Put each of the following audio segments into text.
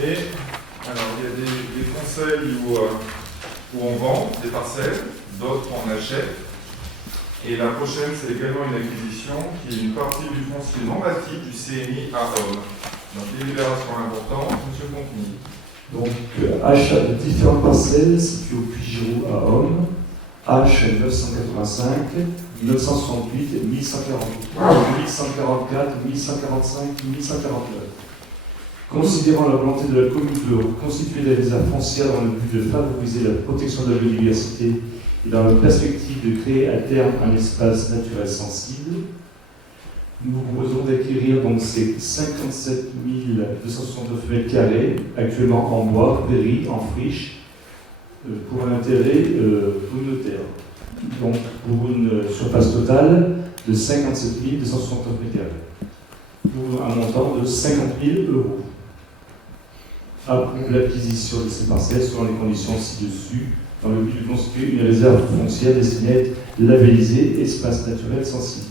Et alors, il y a des conseils où on vend des parcelles, d'autres on achète. Et la prochaine, c'est également une acquisition qui est une partie du foncier non bâti du CNI à Homme. Donc, délibération importante, M. Contigny. Donc, achat de différentes parcelles situées au Puy-Giroux à Homme, H 985, 968, 1148, 1144, 1145, 1149. Considérant la volonté de la commune de constituer des réserves foncières dans le but de favoriser la protection de la biodiversité et dans la perspective de créer à terme un espace naturel sensible, nous vous proposons d'acquérir donc ces 57 269 m² actuellement en bois, prairie, en friche, pour un intérêt communautaire. Donc pour une surface totale de 57 269 m², pour un montant de 50 000 €. Approuve l'acquisition de ces parcelles selon les conditions ci-dessus, dans le but de constituer une réserve foncière destinée à être labellisée espace naturel sensible.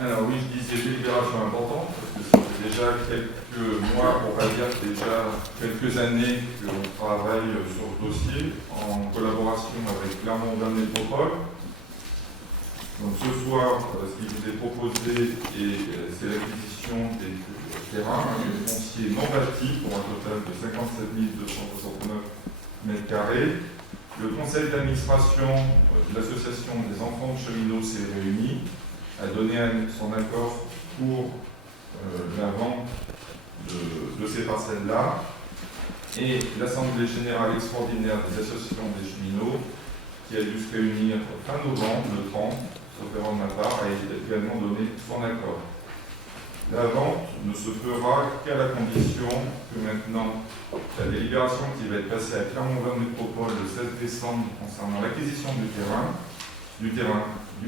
Alors oui, je disais délibération importante, parce que ça fait déjà quelques mois, on va dire déjà quelques années qu'on travaille sur le dossier en collaboration avec Clermont-Auvergne Métropole. Donc ce soir, ce qui vous est proposé, c'est l'acquisition des terrains, des fonciers non bâtis pour un total de 57 269 m². Le conseil d'administration de l'association des enfants de cheminots s'est réuni, a donné son accord pour la vente de ces parcelles-là. Et l'Assemblée générale extraordinaire des associations des cheminots, qui a dû se réunir fin novembre, le 30, sauf erreur de ma part, a également donné son accord. La vente ne se fera qu'à la condition que maintenant la délibération qui va être passée à Clermont-Auvergne Métropole le 16 décembre concernant l'acquisition du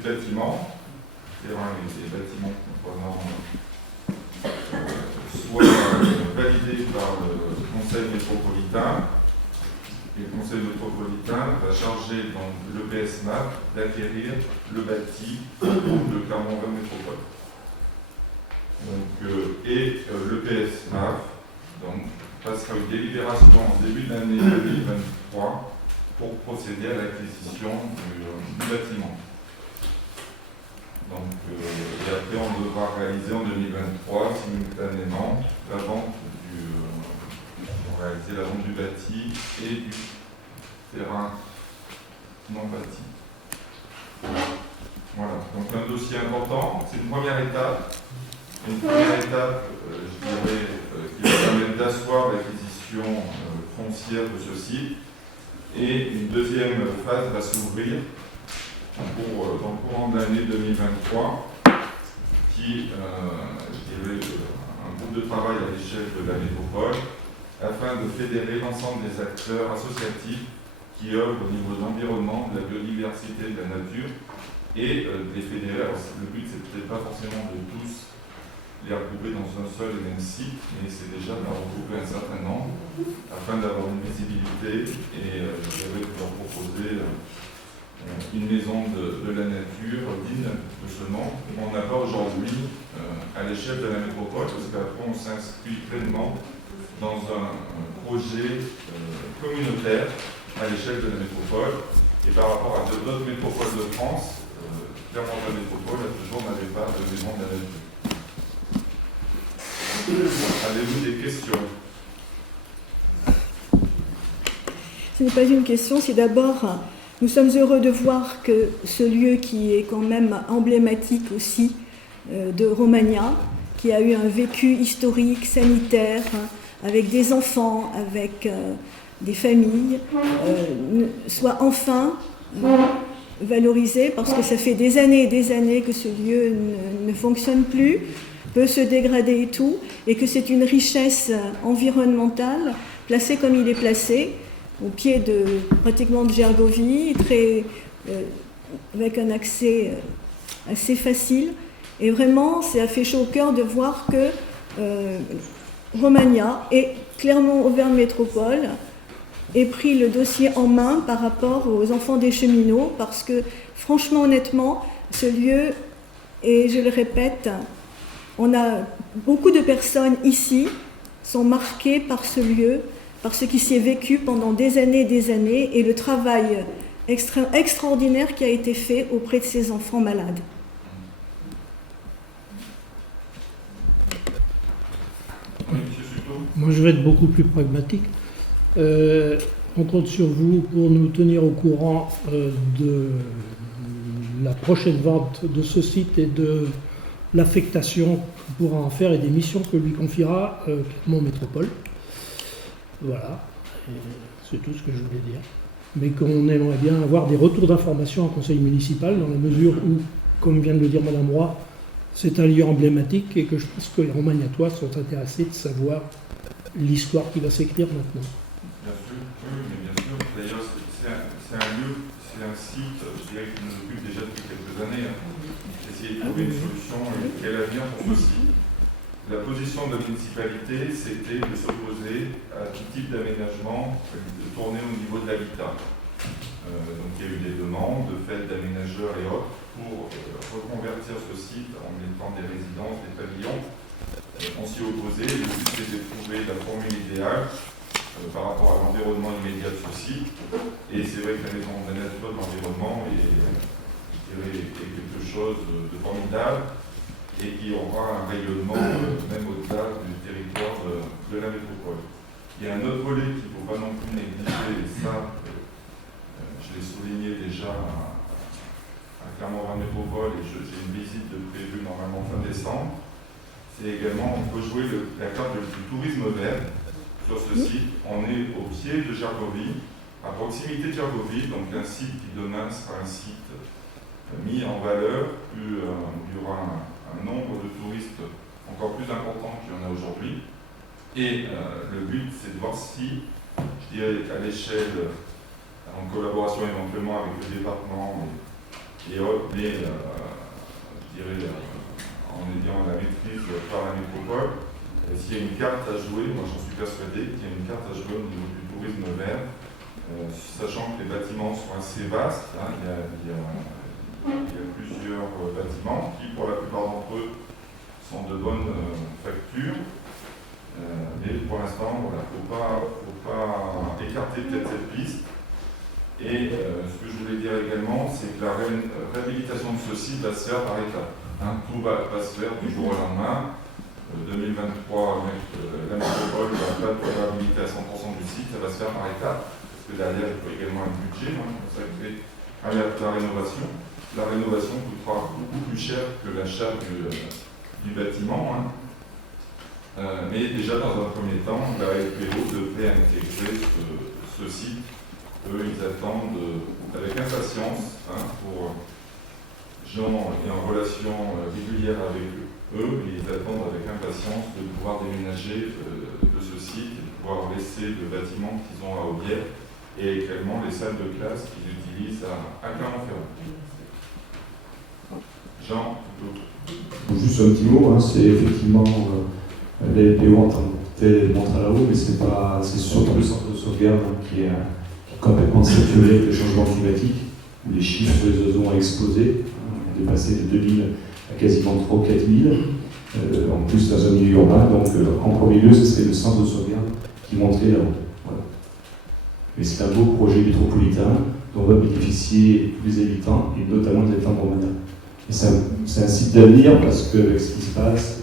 bâtiment, et bâtiments comprenant soit validés par le Conseil métropolitain, et le Conseil métropolitain va charger donc le PSMAF d'acquérir le bâti de Clermont-Auvergne Métropole. Donc, le PSMAF donc, passera une délibération en début d'année 2023 pour procéder à l'acquisition du bâtiment. Donc, et après, on devra réaliser en 2023 simultanément la vente du bâti et du terrain non bâti. Voilà, donc un dossier important, c'est une première étape. Une première étape, je dirais, qui va permettre d'asseoir l'acquisition foncière de ce site. Et une deuxième phase va s'ouvrir dans le courant de l'année 2023, qui, je dirais, un groupe de travail à l'échelle de la métropole, afin de fédérer l'ensemble des acteurs associatifs qui œuvrent au niveau de l'environnement, de la biodiversité, de la nature, et les fédérer. Alors, le but, c'est peut-être pas forcément de tous les regrouper dans un seul et même site, mais c'est déjà d'en regrouper un certain nombre, afin d'avoir une visibilité et je vais leur proposer une maison de la nature digne de ce nom. On n'a pas aujourd'hui à l'échelle de la métropole, parce qu'après on s'inscrit pleinement dans un projet communautaire à l'échelle de la métropole. Et par rapport à d'autres métropoles de France, clairement la métropole n'avait pas de maison de la nature. Avez-vous des questions? Ce n'est pas une question, c'est d'abord, nous sommes heureux de voir que ce lieu qui est quand même emblématique aussi de Romagna, qui a eu un vécu historique, sanitaire, avec des enfants, avec des familles, soit enfin valorisé, parce que ça fait des années et des années que ce lieu ne fonctionne plus, peut se dégrader et tout, et que c'est une richesse environnementale, placée comme il est placé, au pied pratiquement de Gergovie, avec un accès assez facile. Et vraiment, ça a fait chaud au cœur de voir que Romagna et Clermont-Auvergne Métropole ait pris le dossier en main par rapport aux enfants des cheminots, parce que franchement, honnêtement, ce lieu, et je le répète, on a beaucoup de personnes ici sont marquées par ce lieu, par ce qui s'y est vécu pendant des années, et le travail extraordinaire qui a été fait auprès de ces enfants malades. Oui, monsieur Suto. Moi, je vais être beaucoup plus pragmatique. On compte sur vous pour nous tenir au courant de la prochaine vente de ce site et de l'affectation qu'on pourra en faire et des missions que lui confiera Clermont Métropole. Voilà, et c'est tout ce que je voulais dire. Mais qu'on aimerait bien avoir des retours d'informations en conseil municipal, dans la mesure où, comme vient de le dire Madame Roy, c'est un lieu emblématique et que je pense que les Romagnatois sont intéressés de savoir l'histoire qui va s'écrire maintenant. Bien sûr, oui, mais bien sûr. D'ailleurs, c'est un lieu, c'est un site, je dirais, qui nous occupe déjà depuis quelques années. Essayer de trouver une solution et quel avenir pour ce site. La position de la municipalité, c'était de s'opposer à tout type d'aménagement, de tourner au niveau de l'habitat. Donc il y a eu des demandes de fait d'aménageurs et autres pour reconvertir ce site en mettant des résidences, des pavillons. On s'y opposait, le but c'était de trouver la formule idéale par rapport à l'environnement immédiat de ce site. Et c'est vrai que la maison de la nature de l'environnement est quelque chose de formidable et qui aura un rayonnement même au-delà du territoire de la métropole. Il y a un autre volet qu'il ne faut pas non plus négliger, et ça, je l'ai souligné déjà à Clermont-Ferrand Métropole, et j'ai une visite prévue normalement fin décembre. C'est également, on peut jouer la carte du tourisme vert sur ce site. On est au pied de Gergovie, à proximité de Gergovie, donc un site qui demain sera un site mis en valeur, où il y aura un nombre de touristes encore plus important qu'il y en a aujourd'hui. Et le but, c'est de voir si, je dirais, à l'échelle, en collaboration éventuellement avec le département et autres, mais je dirais, en ayant la maîtrise par la métropole, s'il y a une carte à jouer, moi j'en suis persuadé qu'il y a une carte à jouer au niveau du tourisme vert, sachant que les bâtiments sont assez vastes, hein, il y a plusieurs bâtiments qui, pour la plupart d'entre eux, sont de bonne facture. Mais pour l'instant, il ne faut pas écarter peut-être cette piste. Et ce que je voulais dire également, c'est que la réhabilitation de ce site va se faire par étapes. Hein, tout va se faire du jour au lendemain. 2023, la métropole ne va pas être réhabilitée à 100% du site, ça va se faire par étapes. Parce que derrière, il faut également un budget, hein, pour ça que la rénovation. La rénovation coûtera beaucoup plus cher que l'achat du bâtiment. Hein. Mais déjà, dans un premier temps, la LPO devrait intégrer ce site. Eux, ils attendent avec impatience, hein, pour Jean est en relation régulière avec eux, et ils attendent avec impatience de pouvoir déménager de ce site et de pouvoir laisser le bâtiment qu'ils ont à Aubière et également les salles de classe qu'ils utilisent à Clermont-Ferrand. Jean, juste un petit mot, hein, c'est effectivement la LPO en tant que tel montre à la haut, mais c'est surtout le centre de sauvegarde qui est complètement saturé avec le changement climatique, où les chiffres sur les ozons ont explosé. On est passé de 2000 à quasiment 3 ou 4000, en plus dans un milieu urbain. Donc en premier lieu, ce serait le centre de sauvegarde qui montrait là-haut. Voilà. Mais c'est un beau projet métropolitain dont vont bénéficier tous les habitants, et notamment les habitants de Romagna. Et c'est un site d'avenir parce qu'avec ce qui se passe,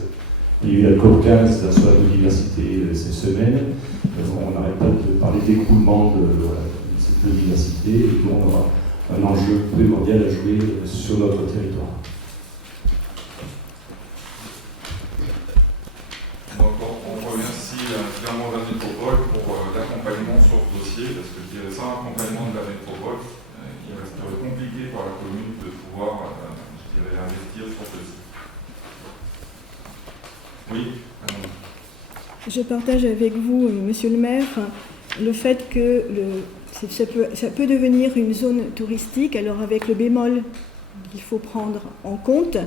il y a eu la COP15 sur la biodiversité cette semaine. On n'arrête pas de parler d'écroulement de cette biodiversité, et donc on aura un enjeu primordial à jouer sur notre territoire. Donc on remercie clairement la métropole pour l'accompagnement sur ce dossier, parce que je dirais sans accompagnement de la métropole, il resterait compliqué pour la commune de pouvoir investir sur ce site. Oui. Je partage avec vous, monsieur le maire, le fait que ça peut devenir une zone touristique, alors avec le bémol qu'il faut prendre en compte.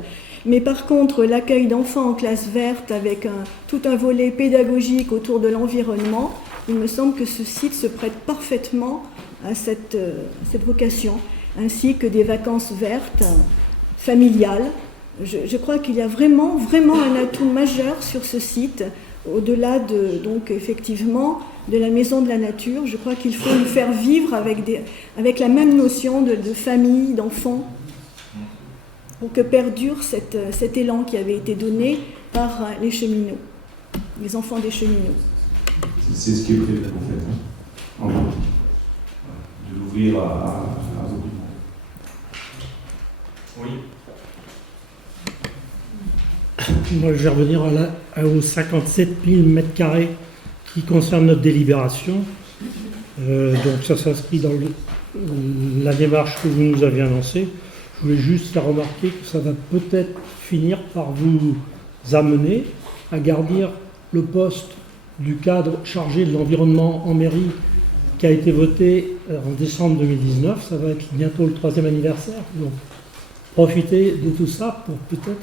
Mais par contre, l'accueil d'enfants en classe verte avec tout un volet pédagogique autour de l'environnement, il me semble que ce site se prête parfaitement à cette vocation, ainsi que des vacances vertes, familiales. Je crois qu'il y a vraiment un atout majeur sur ce site, au-delà donc effectivement de la maison de la nature. Je crois qu'il faut le faire vivre avec la même notion de famille, d'enfants, pour que perdure cet élan qui avait été donné par les cheminots, les enfants des cheminots. C'est ce qui est prévu en fait, en gros, de l'ouvrir à beaucoup de monde. Oui. Moi, je vais revenir aux 57 000 mètres carrés qui concernent notre délibération. Donc ça s'inscrit dans la démarche que vous nous avez annoncée. Je voulais juste faire remarquer que ça va peut-être finir par vous amener à garder le poste du cadre chargé de l'environnement en mairie qui a été voté en décembre 2019. Ça va être bientôt le 3e anniversaire. Donc profitez de tout ça pour peut-être...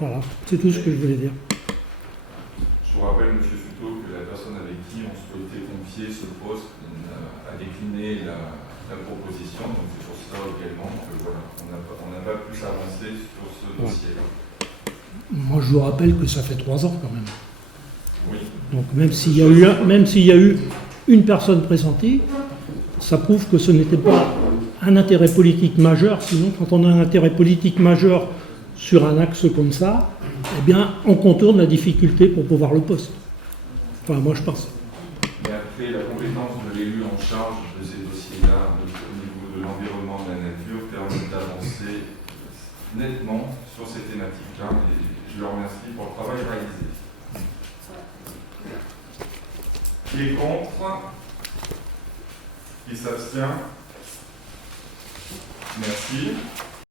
Voilà, c'est tout ce que je voulais dire. Je vous rappelle, M. Futeau, que la personne avec qui on souhaitait confier ce poste a décliné la proposition, donc c'est pour ça également que voilà, on n'a pas plus avancé sur ce dossier-là. Moi, je vous rappelle que ça fait 3 ans quand même. Oui. Donc même s'il y a eu une personne pressentie, ça prouve que ce n'était pas un intérêt politique majeur. Sinon, quand on a un intérêt politique majeur sur un axe comme ça, eh bien, on contourne la difficulté pour pouvoir le poste. Enfin, moi, je pense. Mais après, la compétence de l'élu en charge de ces dossiers-là, au niveau de l'environnement, de la nature, permet d'avancer nettement sur ces thématiques-là. Et je le remercie pour le travail réalisé. Qui est contre? Qui s'abstient? Merci.